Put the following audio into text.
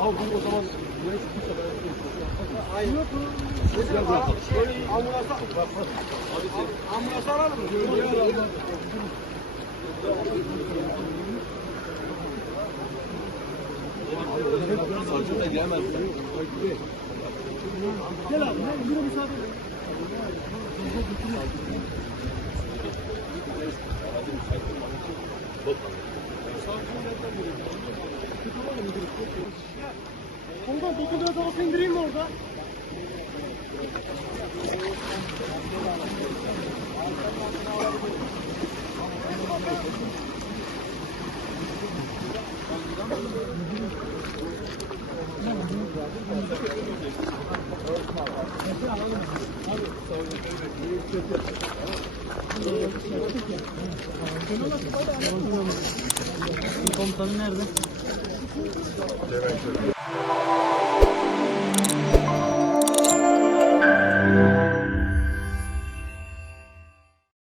Al bunu o zaman. Aynı. Ambulans alalım mı? Savcı da gelmez. Gel abi, yürü müsaade edin. Ondan 9 lira tavası indireyim mi orada? Komutanı nerede?